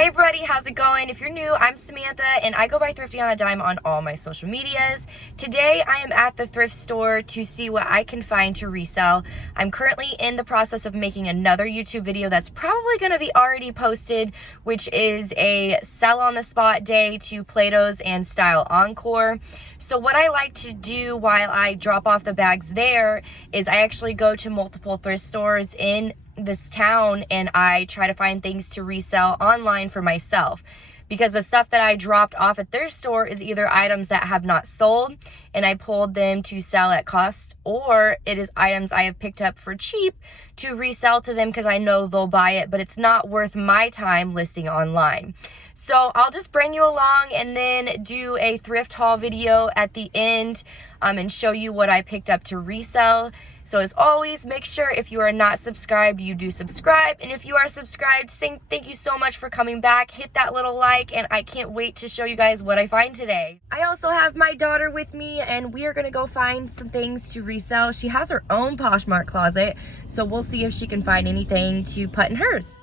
Hey everybody, how's it going? If you're new, I'm Samantha and I go by Thrifty on a Dime on all my social medias. Today I am at the thrift store to see what I can find to resell. I'm currently in the process of making another YouTube video that's probably going to be already posted, which is a sell on the spot day to Plato's and Style Encore. So what I like to do while I drop off the bags there is I actually go to multiple thrift stores in this town and I try to find things to resell online for myself, because the stuff that I dropped off at their store is either items that have not sold and I pulled them to sell at cost, or it is items I have picked up for cheap to resell to them because I know they'll buy it, but it's not worth my time listing online. So I'll just bring you along and then do a thrift haul video at the end and show you what I picked up to resell. So as always, make sure if you are not subscribed, you do subscribe. And if you are subscribed, thank you so much for coming back. Hit that little like, and I can't wait to show you guys what I find today. I also have my daughter with me, and we are gonna go find some things to resell. She has her own Poshmark closet, so we'll see if she can find anything to put in hers.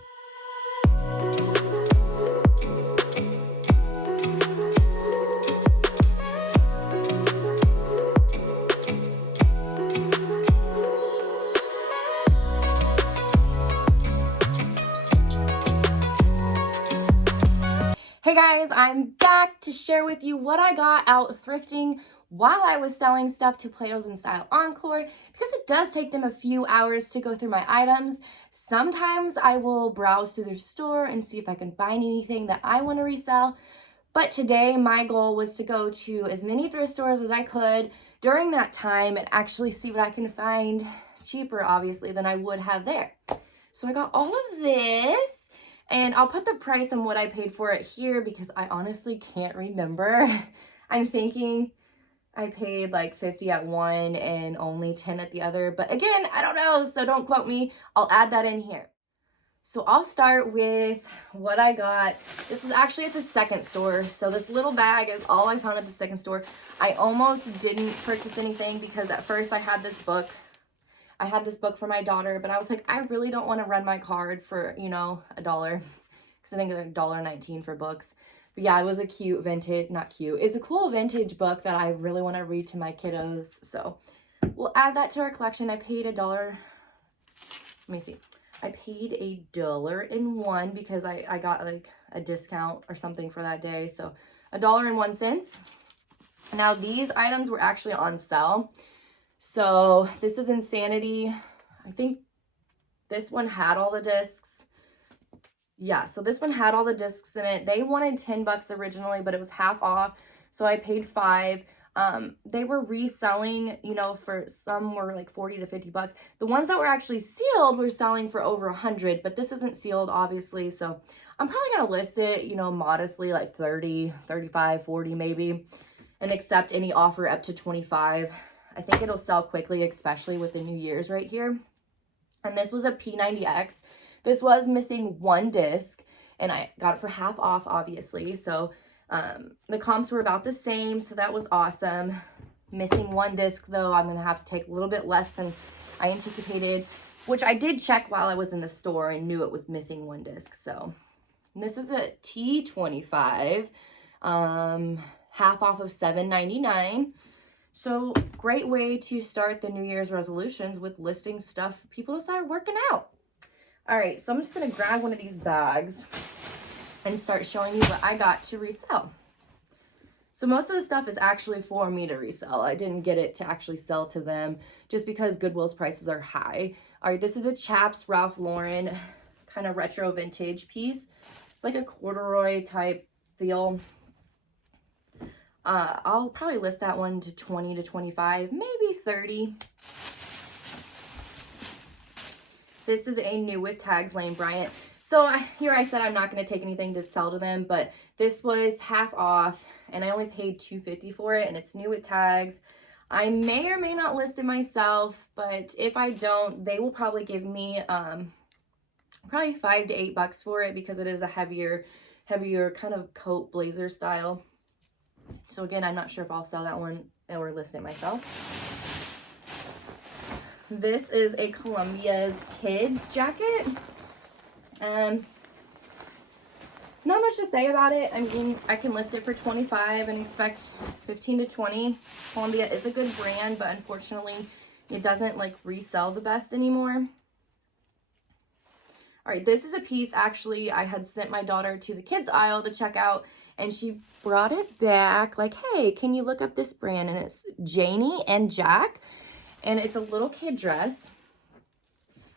Hey guys, I'm back to share with you what I got out thrifting while I was selling stuff to Plato's and Style Encore, because it does take them a few hours to go through my items. Sometimes I will browse through their store and see if I can find anything that I want to resell. But today my goal was to go to as many thrift stores as I could during that time and actually see what I can find cheaper, obviously, than I would have there. So I got all of this. And I'll put the price on what I paid for it here because I honestly can't remember. I'm thinking I paid like 50 at one and only 10 at the other. But again, I don't know, so don't quote me. I'll add that in here. So I'll start with what I got. This is actually at the second store. So this little bag is all I found at the second store. I almost didn't purchase anything because at first I had this book. I had this book for my daughter, but I was like, I really don't want to run my card for, $1, because I think it's like $1.19 for books. But yeah, it was a cute vintage, not cute. It's a cool vintage book that I really want to read to my kiddos. So we'll add that to our collection. I paid $1. Let me see. I paid $1.01 because I got like a discount or something for that day. So $1.01. Now these items were actually on sale. So this is Insanity. I think this one had all the discs. Yeah, so this one had all the discs in it. They wanted $10 originally, but it was half off. So I paid $5. They were reselling, for some were like 40 to 50 bucks. The ones that were actually sealed were selling for over 100, but this isn't sealed, obviously. So I'm probably going to list it, modestly, like 30, 35, 40 maybe, and accept any offer up to 25. I think it'll sell quickly, especially with the New Year's right here. And this was a P90X. This was missing one disc, and I got it for half off, obviously. So the comps were about the same, so that was awesome. Missing one disc, though, I'm going to have to take a little bit less than I anticipated, which I did check while I was in the store and knew it was missing one disc. So this is a T25, half off of $7.99. So great way to start the New Year's resolutions with listing stuff people to start working out. All right, so I'm just going to grab one of these bags and start showing you what I got to resell. So most of the stuff is actually for me to resell. I didn't get it to actually sell to them just because Goodwill's prices are high. All right, this is a Chaps Ralph Lauren kind of retro vintage piece. It's like a corduroy type feel. I'll probably list that one to 20 to 25, maybe 30. This is a new with tags Lane Bryant. So here I said I'm not going to take anything to sell to them, but this was half off and I only paid $2.50 for it, and it's new with tags. I may or may not list it myself, but if I don't, they will probably give me probably $5 to $8 for it because it is a heavier kind of coat blazer style. So again, I'm not sure if I'll sell that one or list it myself. This is a Columbia's kids jacket. not much to say about it. I mean, I can list it for $25 and expect 15 to 20. Columbia is a good brand, but unfortunately it doesn't like resell the best anymore. All right, this is a piece actually I had sent my daughter to the kids aisle to check out, and she brought it back like, hey, can you look up this brand? And it's Janie and Jack, and it's a little kid dress.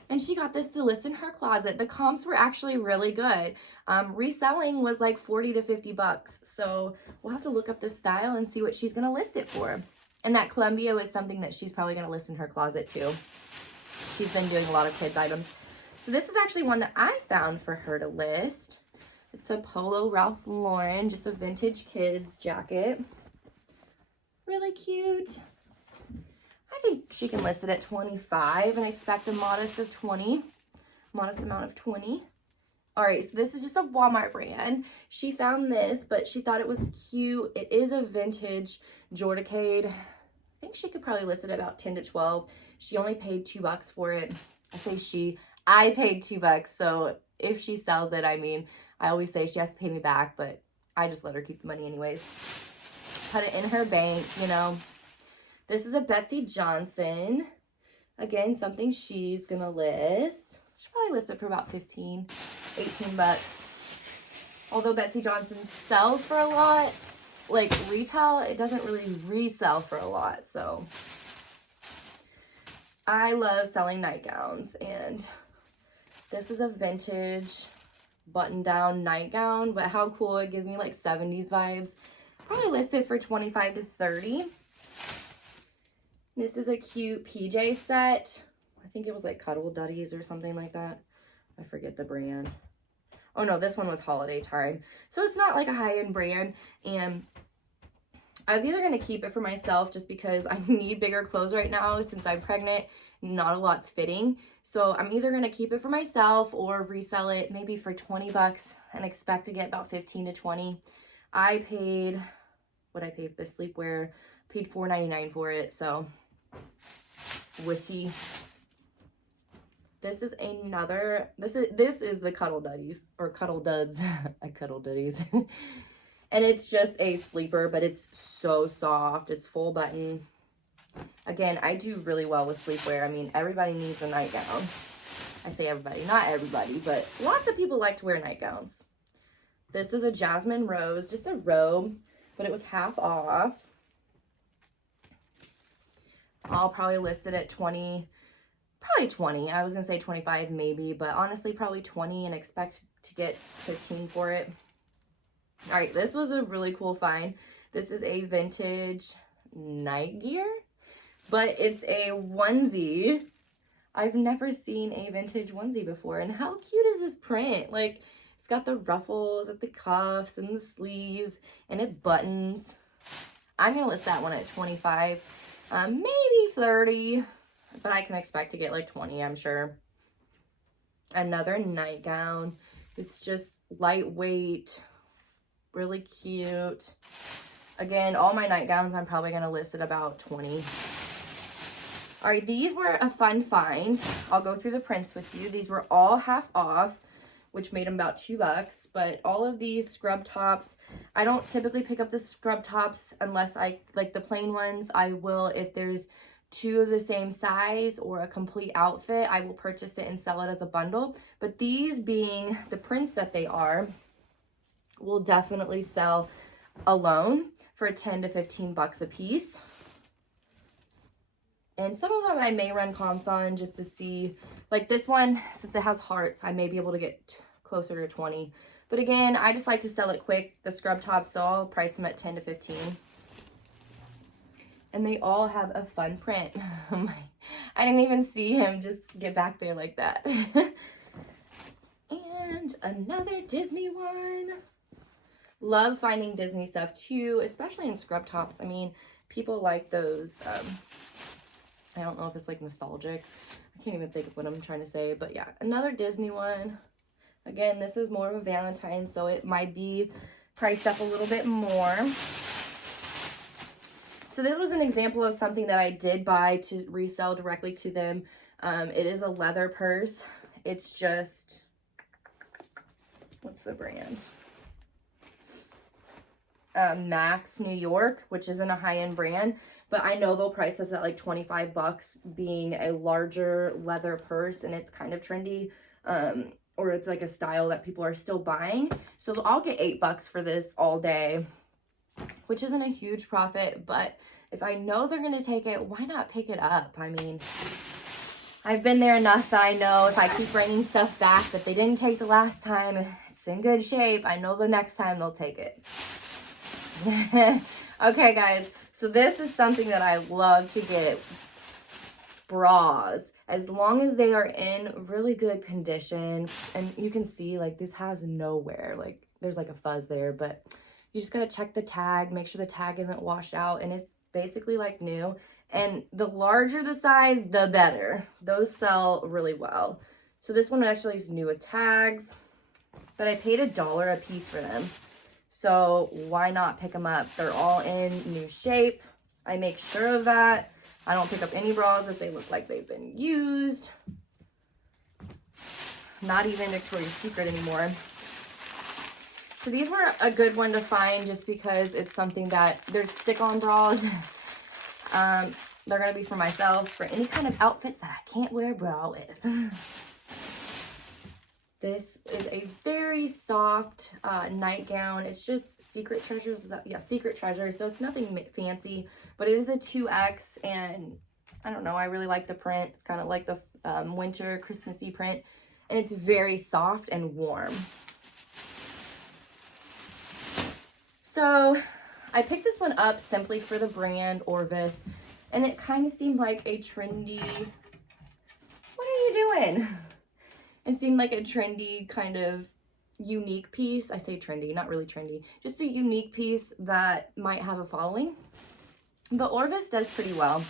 And she got this to list in her closet. The comps were actually really good. Reselling was like 40 to 50 bucks. So we'll have to look up this style and see what she's gonna list it for. And that Columbia is something that she's probably gonna list in her closet too. She's been doing a lot of kids items. So this is actually one that I found for her to list. It's a Polo Ralph Lauren, just a vintage kids jacket. Really cute. I think she can list it at 25 and expect a modest amount of 20. All right, so this is just a Walmart brand. She found this, but she thought it was cute. It is a vintage Jordicade. I think she could probably list it at about 10 to 12. She only paid $2 for it. I paid $2. So if she sells it, I mean, I always say she has to pay me back, but I just let her keep the money anyways. Put it in her bank, you know. This is a Betsy Johnson. Again, something she's gonna list. She'll probably list it for about 15, 18 bucks. Although Betsy Johnson sells for a lot, like retail, it doesn't really resell for a lot. So I love selling nightgowns, and this is a vintage button-down nightgown, but how cool, it gives me like 70s vibes. Probably listed for 25 to 30. This is a cute PJ set. I think it was like Cuddle Duddies or something like that. I forget the brand. Oh no, this one was Holiday Time. So it's not like a high-end brand. And I was either going to keep it for myself just because I need bigger clothes right now since I'm pregnant. Not a lot's fitting. So I'm either going to keep it for myself or resell it maybe for 20 bucks and expect to get about 15 to 20. I paid, what I paid for this sleepwear, paid $4.99 for it. So witty. This is another, this is the Cuddle Duddies, or Cuddle Duds. I Cuddle Duddies. And it's just a sleeper, but it's so soft. It's full button. Again, I do really well with sleepwear. I mean, everybody needs a nightgown. I say everybody, not everybody, but lots of people like to wear nightgowns. This is a Jasmine Rose, just a robe, but it was half off. I'll probably list it at 20, probably 20. I was going to say 25 maybe, but honestly probably 20 and expect to get 15 for it. All right, this was a really cool find. This is a vintage night gear, but it's a onesie. I've never seen a vintage onesie before, and how cute is this print? Like, it's got the ruffles at the cuffs and the sleeves, and it buttons. I'm going to list that one at 25, maybe 30, but I can expect to get like 20, I'm sure. Another nightgown. It's just lightweight, really cute. Again, all my nightgowns I'm probably going to list at about 20. All right, these were a fun find. I'll go through the prints with you. These were all half off, which made them about $2. But all of these scrub tops, I don't typically pick up the scrub tops unless I like the plain ones. I will, if there's two of the same size or a complete outfit, I will purchase it and sell it as a bundle. But these being the prints that they are, will definitely sell alone for 10 to 15 bucks a piece. And some of them I may run comps on just to see, like this one, since it has hearts, I may be able to get closer to 20. But again, I just like to sell it quick, the scrub tops, so I'll price them at 10 to 15. And they all have a fun print. I didn't even see him just get back there like that. And another Disney one. Love finding Disney stuff too, especially in scrub tops. I mean, people like those. I don't know if it's like nostalgic. I can't even think of what I'm trying to say, but yeah, another Disney one. Again, this is more of a Valentine, so it might be priced up a little bit more. So this was an example of something that I did buy to resell directly to them. It is a leather purse. It's just, what's the brand? Max New York, which isn't a high-end brand, but I know they'll price this at like 25 bucks, being a larger leather purse, and it's kind of trendy, or it's like a style that people are still buying. So I'll get 8 bucks for this all day, which isn't a huge profit, but if I know they're going to take it, why not pick it up? I mean, I've been there enough that I know if I keep bringing stuff back that they didn't take the last time, it's in good shape. I know the next time they'll take it. Okay, guys, so this is something that I love to get. Bras, as long as they are in really good condition. And you can see, like, this has no wear. Like, there's like a fuzz there, but you just gotta check the tag, make sure the tag isn't washed out, and it's basically like new. And the larger the size, the better. Those sell really well. So this one actually is new with tags, but I paid $1 a piece for them. So why not pick them up? They're all in new shape. I make sure of that. I don't pick up any bras if they look like they've been used. Not even Victoria's Secret anymore. So these were a good one to find just because it's something that they're stick-on bras. They're going to be for myself, for any kind of outfits that I can't wear a bra with. This is a very soft nightgown. It's just Secret Treasures. Yeah, Secret Treasures. So it's nothing fancy, but it is a 2X, and I don't know, I really like the print. It's kind of like the winter Christmassy print, and it's very soft and warm. So I picked this one up simply for the brand Orvis, and it kind of seemed like a trendy, what are you doing? It seemed like a trendy, kind of unique piece. I say trendy, not really trendy. Just a unique piece that might have a following. But Orvis does pretty well.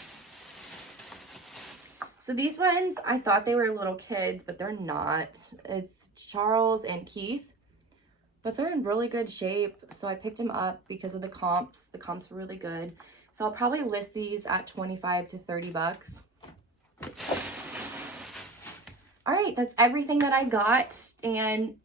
So these ones, I thought they were little kids, but they're not. It's Charles and Keith. But they're in really good shape. So I picked them up because of the comps. The comps were really good. So I'll probably list these at 25 to 30 bucks. All right, that's everything that I got, and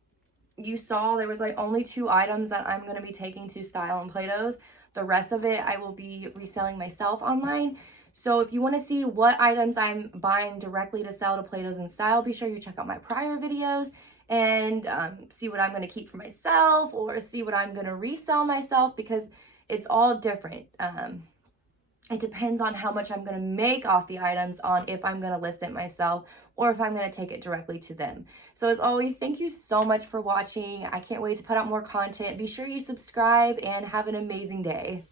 you saw there was like only 2 items that I'm going to be taking to Style and Plato's. The rest of it I will be reselling myself online. So if you want to see what items I'm buying directly to sell to Plato's and Style, be sure you check out my prior videos and see what I'm going to keep for myself, or see what I'm going to resell myself, because it's all different. It depends on how much I'm going to make off the items, on if I'm going to list it myself or if I'm going to take it directly to them. So as always, thank you so much for watching. I can't wait to put out more content. Be sure you subscribe and have an amazing day.